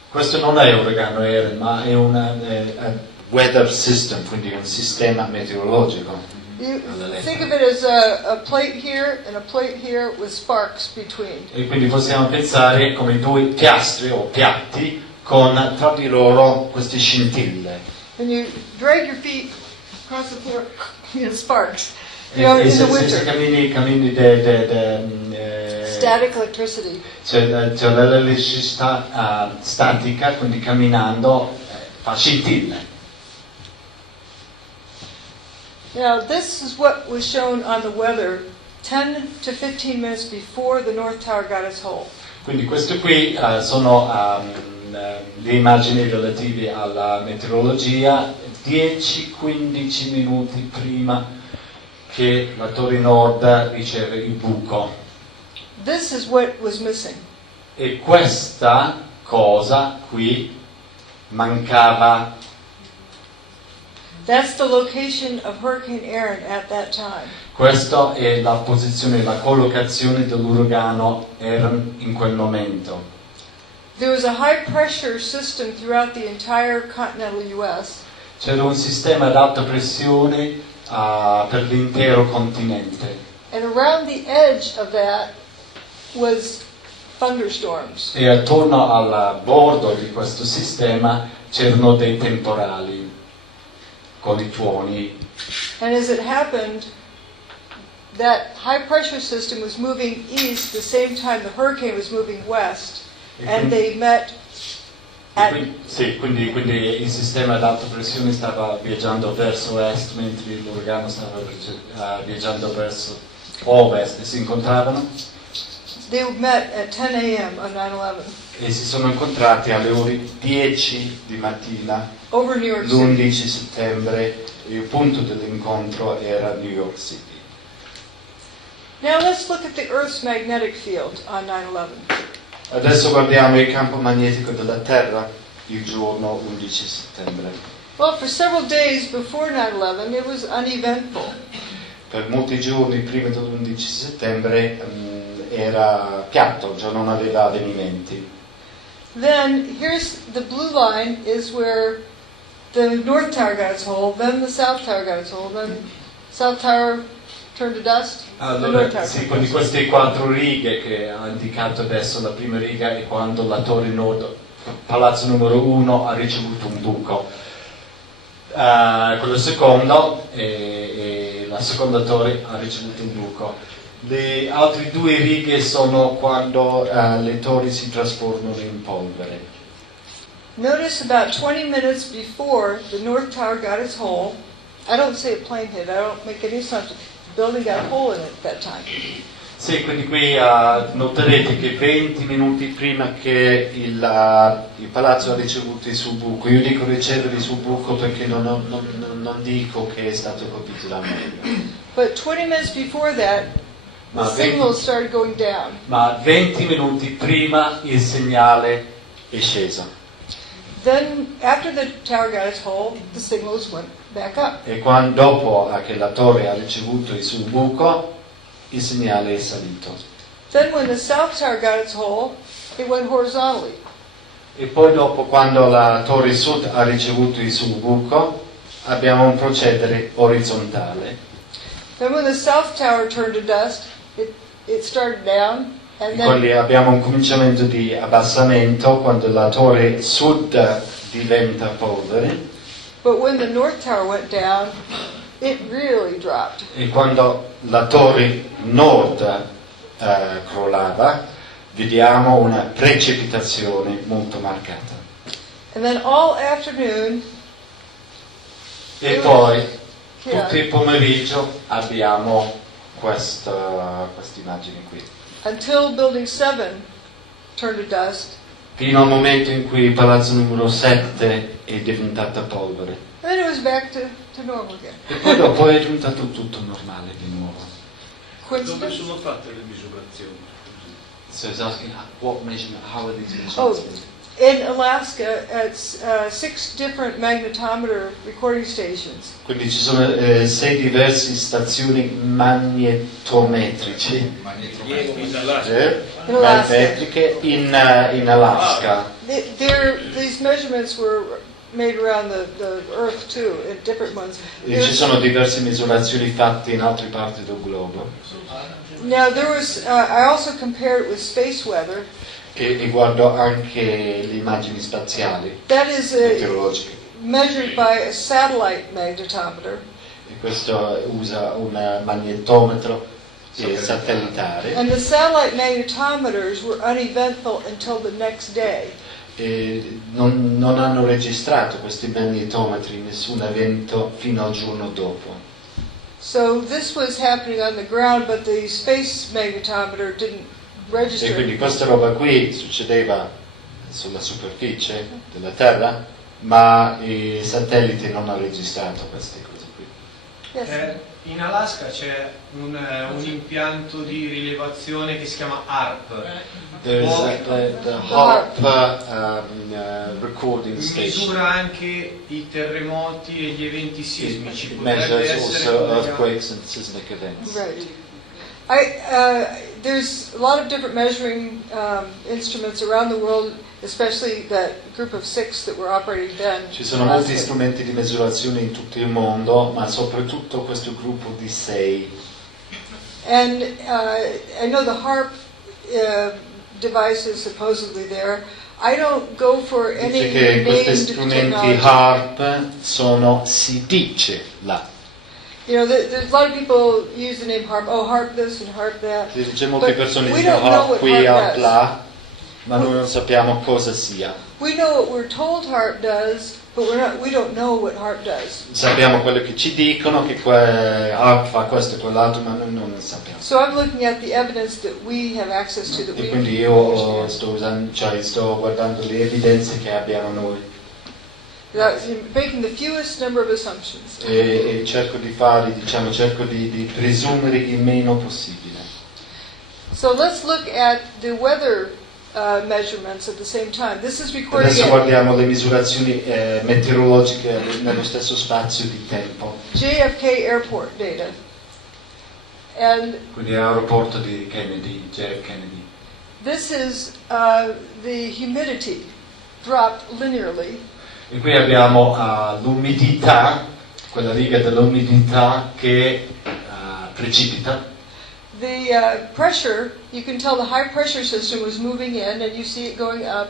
Questo non è un uragano Aaron, ma è un weather system, quindi un sistema meteorologico. You think of it as a plate here and a plate here with sparks between. E quindi possiamo pensare come 2 piastre o piatti con tra di loro queste scintille. And you drag your feet across the floor, sparks. In the winter. Cammini Static electricity. c'è l'elettricità statica, quindi camminando fa scintille. Now, this is what was shown on the weather 10 to 15 minutes before the North Tower got its hole. Quindi queste qui sono le immagini relative alla meteorologia 10-15 minuti prima che la Torre Nord riceve il buco. This is what was missing. E questa cosa qui mancava. That's the location of Hurricane Aaron at that time. Questa è la posizione, la collocazione dell'uragano Aaron in quel momento. There was a high pressure system throughout the entire continental US. C'era un sistema ad alta pressione per l'intero continente. And around the edge of that was thunderstorms. E attorno al bordo di questo sistema c'erano dei temporali con i tuoni. And as it happened, that high pressure system was moving east the same time the hurricane was moving west, and they met Sì, quindi il sistema ad alta pressione stava viaggiando verso est mentre l'uragano stava viaggiando verso ovest e si incontravano They met at 10 a.m. on 9/11 e si sono incontrati alle ore 10 di mattina over New York l'11 City. settembre e il punto dell'incontro era New York City. Now let's look at the Earth's magnetic field on 9/11. Adesso guardiamo il campo magnetico della Terra il giorno 11 settembre. Well, for several days before 9/11, it was uneventful. Per molti giorni prima dell'11 settembre era piatto, già non aveva avvenimenti. Then here's the blue line is where the North Tower got its hole, then the South Tower got its hole, then South Tower turned to dust. Allora, sì, con queste 4 righe che ha indicato adesso, la prima riga è quando la torre nord, palazzo numero 1, ha ricevuto un buco. Quello secondo, e la seconda torre ha ricevuto un buco. Le altre 2 righe sono quando le torri si trasformano in polvere. Notice about 20 minutes before the North Tower got its hole, I don't say a plane hit, I don't make any assumption. The building got a hole in it at that time. Sì, quindi qui noterete che 20 minuti prima che il palazzo ha ricevuto il suo buco, io dico ricevere il suo buco perché non dico che è stato colpito da me. But 20 minutes before that, the signal started going down. Ma 20 minuti prima il segnale è sceso. Then, after the tower got its hole, the signals went back up. E quando, dopo che la torre ha ricevuto il suo buco, il segnale è salito. Then when the South Tower got its hole, it went horizontally. E poi dopo, quando la torre sud ha ricevuto il suo buco, abbiamo un procedere orizzontale. Then when the South Tower turned to dust, it started down. And then, Quindi abbiamo un cominciamento di abbassamento quando la torre sud diventa polvere. but when the North Tower went down, it really dropped. E quando la torre nord crollava, vediamo una precipitazione molto marcata. And then all afternoon, E poi tutto il pomeriggio abbiamo questa immagine qui. until Building 7 turned to dust, Fino al momento in cui il palazzo numero 7 è diventata polvere. and then it was back to normal again. E poi dopo è diventato tutto normale di nuovo. Coincidence? Dove sono fatte le misurazioni? So he's asking what measurement, how are these Oh, measurements? in Alaska, at 6 different magnetometer recording stations. Quindi ci sono 6 diverse stazioni magnetometriche magnetiche in Alaska. These measurements were made around the Earth too, in different ones. E ci sono diverse misurazioni fatte in altre parti del globo. Now there was, I also compared it with space weather. E guardo anche le immagini spaziali That is meteorologiche. measured by a satellite magnetometer. E questo usa un magnetometro satellitare. And the satellite magnetometers were uneventful until the next day. E non hanno registrato questi magnetometri nessun evento fino al giorno dopo. So this was happening on the ground, but the space magnetometer didn't register. E quindi questa roba qui succedeva sulla superficie della Terra, ma i satelliti non hanno registrato queste cose qui. Yes. In Alaska c'è un impianto di rilevazione che si chiama HARP. There's the HARP recording station. Misura anche i terremoti e gli eventi sismici. It Potrebbe measures essere also collegato. earthquakes and seismic events. Right. There's a lot of different measuring instruments around the world, especially that group of 6 that were operating then. Ci sono molti strumenti di misurazione in tutto il mondo, ma soprattutto questo gruppo di 6. And I know the HARP device is supposedly there. I don't go for any Dice che questi named strumenti technology. HARP sono, si dice là. You know, there's a lot of people use the name HARP. Oh, HARP this and HARP that. Si dice molte But persone we dicono don't know HARP what qui, HARP HARP does. là. ma noi non sappiamo cosa sia. We know what we're told heart does, but we don't know what heart does. Sappiamo quello che ci dicono, che heart fa questo e quell'altro, ma noi non ne sappiamo. So I'm looking at the evidence that we have access to, that E we quindi io sto guardando le evidenze che abbiamo noi. Making the fewest number of assumptions. E cerco di presumere il meno possibile. So let's look at the weather measurements at the same time. This is recording. Adesso guardiamo le misurazioni meteorologiche nello stesso spazio di tempo. JFK Airport data. And Quindi l'aeroporto di Kennedy, JF Kennedy. This is the humidity dropped linearly. E qui abbiamo l'umidità, quella riga dell'umidità che precipita. The pressure, you can tell the high pressure system was moving in and you see it going up.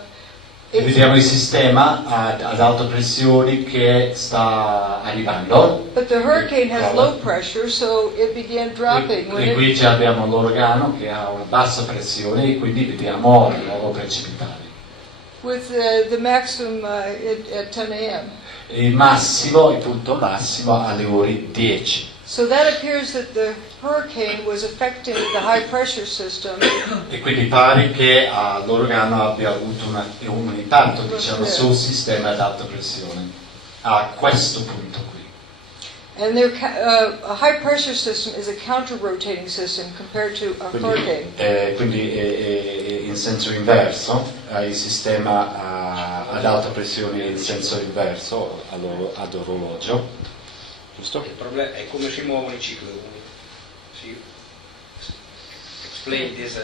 E vediamo il sistema ad alta pressione che sta arrivando. But the hurricane has low pressure, so it began dropping. E qui abbiamo l'uragano che ha una bassa pressione e quindi vediamo di nuovo precipitare. With the maximum at 10 a.m. Il punto massimo alle ore 10. So that appears that the hurricane was affecting the high pressure system. E quindi pare che l'uragano abbia avuto un impatto, diciamo, sul sistema ad alta pressione a questo punto qui. And a high pressure system is a counter-rotating system compared to a hurricane. Quindi in senso inverso, il sistema ad alta pressione in senso inverso ad orologio. Giusto? Il problema è come si muovono i cicloni. Explain this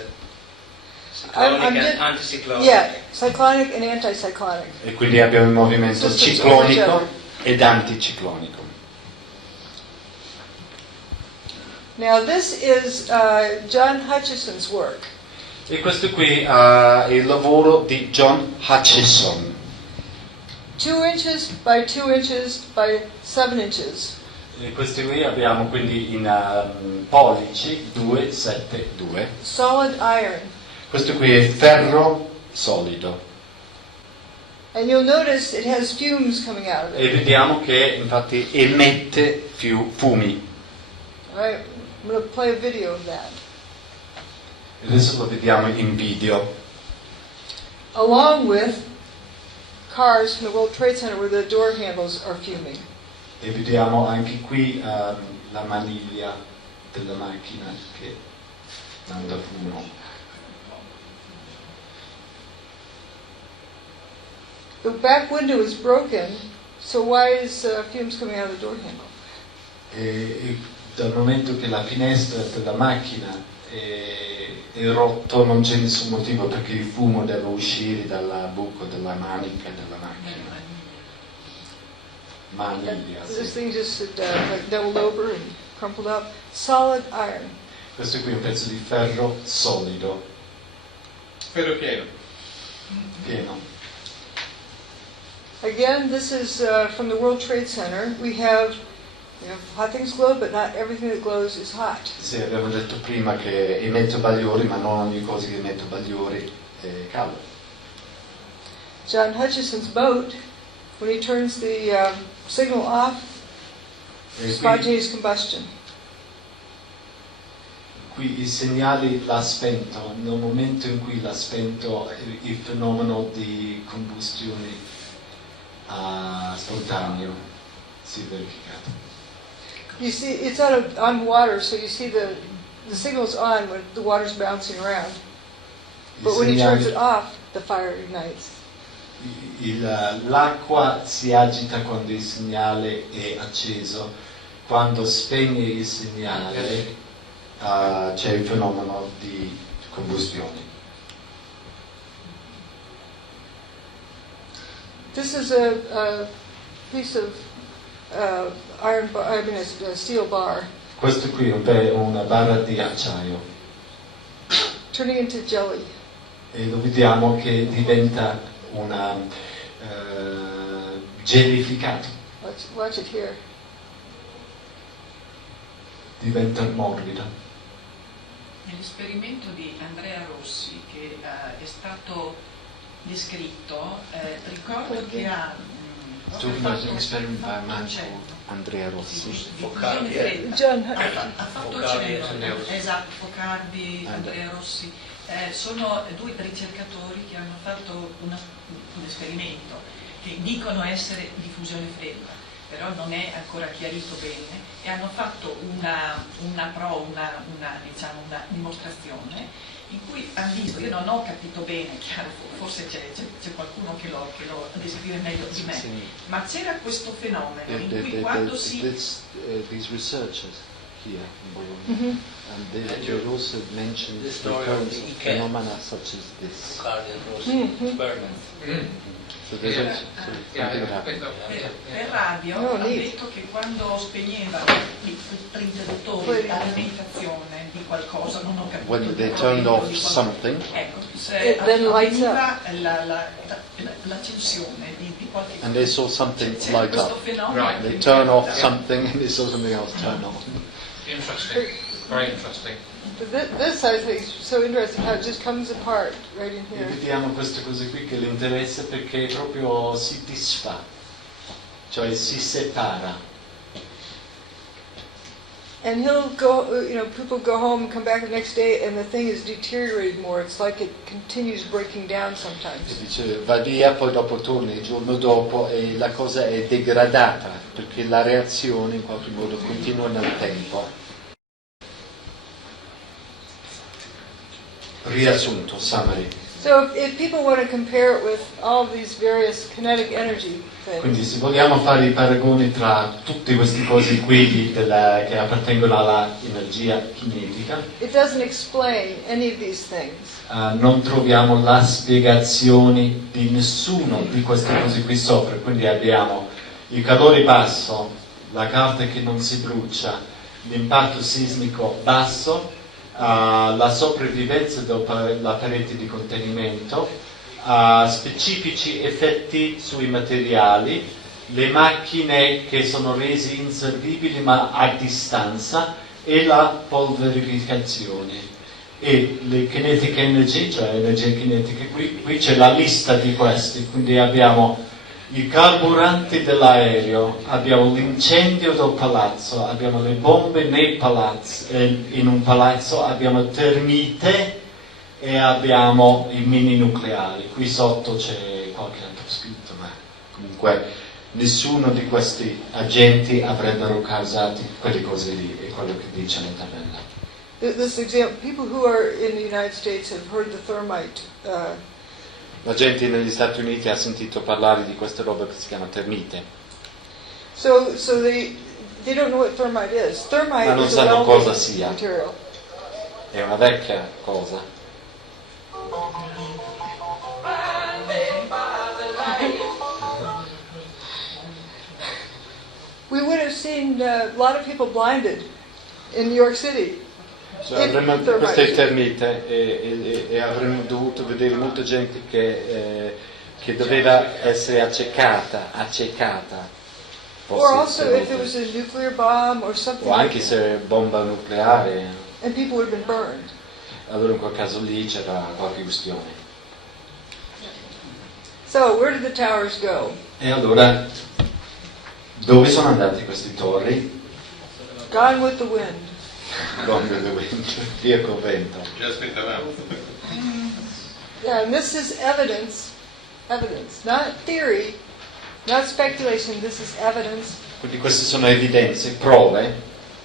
cyclonic and anticyclonic. Yeah, cyclonic and anticyclonic. E quindi abbiamo il movimento ciclonico ed anticiclonico. Now this is John Hutchison's work. E questo qui è il lavoro di John Hutchison. 2 inches by 2 inches by 7 inches. E questi qui abbiamo quindi in pollici 2, 7, 2. Solid iron. Questo qui è ferro solido. And you'll notice it has fumes coming out of it. E vediamo che infatti emette fumi. All right, I'm going to play a video of that. Adesso lo vediamo in video. Along with cars from the World Trade Center where the door handles are fuming. E vediamo anche qui la maniglia della macchina che manda fumo. The back window is broken, so why is fumes coming out of the door handle? E dal momento che la finestra della macchina è rotto non c'è nessun motivo perché il fumo deve uscire dal buco della manica della macchina. Maniglia, sì. This thing just like doubled over and crumpled up. Solid iron. Questo qui è un pezzo di ferro solido. Ferro pieno. Pieno. Again, this is from the World Trade Center. We have hot things glow, but not everything that glows is hot. Sì, abbiamo detto prima che emette bagliori, ma non ogni cosa che emette bagliori è caldo. John Hutchison's boat, when he turns the signal off, spontaneous combustion. Qui il segnale l'ha spento, nel momento in cui l'ha spento il fenomeno di combustione spontaneo si è verificato. You see, it's on water, so you see the signal's on when the water's bouncing around. But when he turns it off, the fire ignites. L'acqua si agita quando il segnale è acceso, quando spegne il segnale c'è il fenomeno di combustione. This is a piece of a steel bar. Questo qui è una barra di acciaio. Turning into jelly. E lo vediamo che diventa una gelificato. Watch it here. Diventa morbido. Nell'esperimento di Andrea Rossi, che è stato stato descritto, ricordo che ha Andrea Rossi, ha fatto cenno, esatto, Focardi, Andrea Rossi, sono due ricercatori che hanno fatto un esperimento che dicono essere diffusione fredda, però non è ancora chiarito bene, e hanno fatto una dimostrazione in cui hanno visto, io non ho capito bene, chiaro, forse c'è qualcuno che lo descrive meglio di me, ma c'era questo fenomeno in cui quando these researchers here in Bologna, and they also mentioned the occurrence of phenomena such as this. So there's also something that happened. Per radio ha detto che quando spegnevano l'interruttore all'alimentazione di qualcosa, non ho capito. When they turned off something, avveniva l'accensione di qualche cosa. and they saw something light up. They turn off something and they saw something else turn on. Interesting, very interesting. This I think is so interesting how it just comes apart right in E here. vediamo queste cose qui che le interessa perché proprio si disfa, cioè si separa. And he'll go, people go home, come back the next day, and the thing is deteriorated more. It's like it continues breaking down E sometimes. dice va via, poi dopo torna il giorno dopo e la cosa è degradata perché la reazione in qualche modo continua nel tempo. Riassunto, summary. So if people want to compare it with all these various kinetic energy Quindi things, se vogliamo fare i paragoni tra tutte queste cose qui che appartengono alla energia cinetica, it doesn't explain any of these things. non troviamo la spiegazione di nessuno di queste cose qui sopra. Quindi abbiamo il calore basso, la carta che non si brucia, l'impatto sismico basso, la sopravvivenza dopo la parete di contenimento, specifici effetti sui materiali, le macchine che sono rese inservibili ma a distanza e la polverificazione. E le kinetic energy, cioè energie kinetiche, qui c'è la lista di questi, quindi abbiamo i carburanti dell'aereo, abbiamo l'incendio del palazzo, abbiamo le bombe nei palazzi, in un palazzo abbiamo termite e abbiamo i mini nucleari. Qui sotto c'è qualche altro scritto, ma comunque nessuno di questi agenti avrebbero causato quelle cose lì, è quello che dice la tabella. This example, people who are in the United States have heard the thermite. La gente negli Stati Uniti ha sentito parlare di questa roba che si chiama termite. So they don't know what thermite is. Thermite Ma non is a sanno cosa welding sia. material. È una vecchia cosa. We would have seen a lot of people blinded in New York City. Cioè, questo è il termite e avremmo dovuto vedere molta gente che doveva essere accecata. Or also if there was a nuclear bomb or something. O anche se bomba nucleare. And people would have been burned. Allora in quel caso lì c'era qualche questione. So where did the towers go? E allora, dove sono andati questi torri? Gone with the wind. Gone with the wind, via col vento. Just in the mouth. Yeah, and this is evidence, not theory, not speculation, this is evidence Quindi queste sono evidenze, prove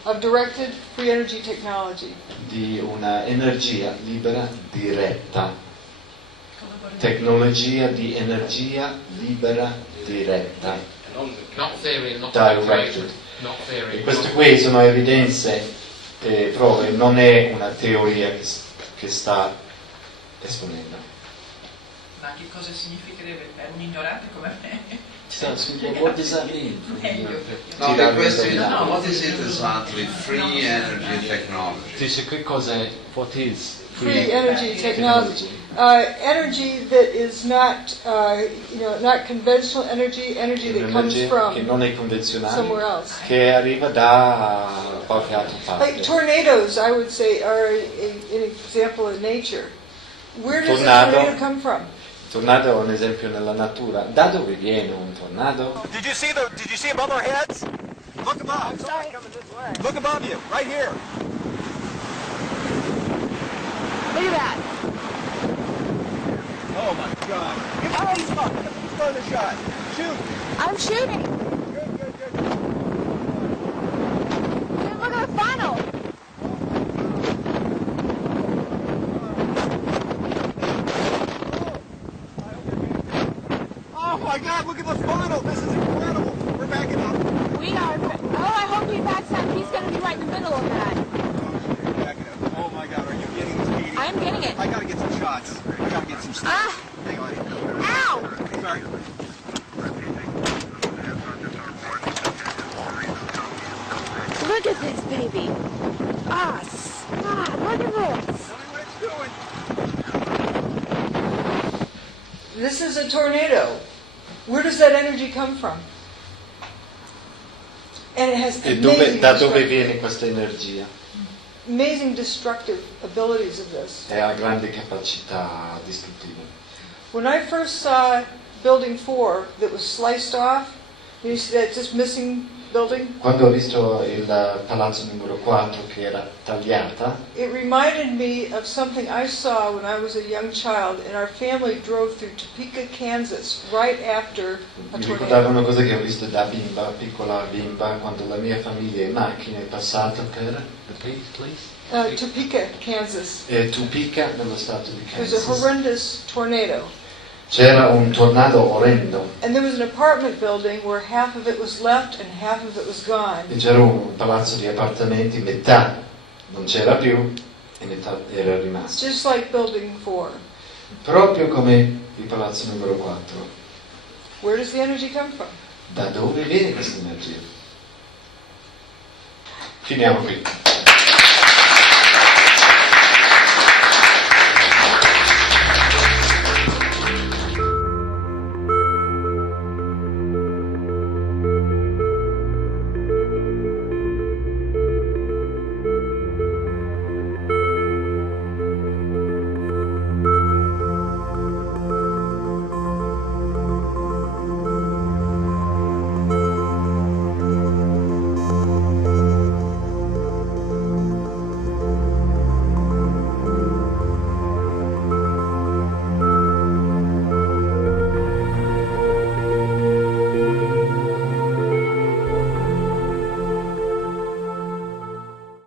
of directed free energy technology. di una energia libera diretta. Tecnologia di energia libera diretta. Not theory, not Directed. not theory. E queste qui sono evidenze e prove, non è una teoria che sta esponendo. Ma che cosa significherebbe per un ignorante come me? What does that mean? No, the question is, what is it exactly? Free energy technology. Dice che cos'è? What is Free energy technology. Energy that is not, not conventional energy that comes che from non è convenzionale, somewhere else. che arriva da qualche altra parte. Like tornadoes, I would say, are an example of nature. Where does the tornado come from? Il tornado è un esempio nella natura. Da dove viene un tornado? Did you see above our heads? Look above. I'm sorry. Look above you, right here. Look at that. Oh my God. He's throwing the shot. Shoot. I'm shooting. Good. Dude, look at the funnel. Oh my God, look at the funnel. This is incredible. We're backing up. We are. Oh, I hope he backs up. He's going to be right in the middle of that. Backing up. Oh my God, are you getting this meeting? I'm getting it. I gotta get some shots. I gotta get some stuff. Ah! Hang on. Ow! Sorry. Look at this, baby. Ah, look at this. Tell me what it's doing. This is a tornado. Where does that energy come from? And it has Da dove viene questa energia? amazing destructive abilities of this. E ha grandi capacità distruttive. When I first saw Building 4 that was sliced off, you see that just missing building? Quando ho visto il palazzo numero 4 che era tagliata, It reminded me of something I saw when I was a young child, and our family drove through Topeka, Kansas, right after a mi tornado. ricordava una cosa che ho visto da bimba, piccola bimba, quando la mia famiglia in macchina è passata per Topeka, Kansas. Topeka, nello stato di It was a Kansas. horrendous tornado. C'era un tornado orrendo And there was an apartment building where half of it was left and half of it was gone. e c'era un palazzo di appartamenti, metà non c'era più e metà era rimasto. Just like Building 4. Proprio come il palazzo numero 4. Where does the energy come from? Da dove viene questa energia? Finiamo qui.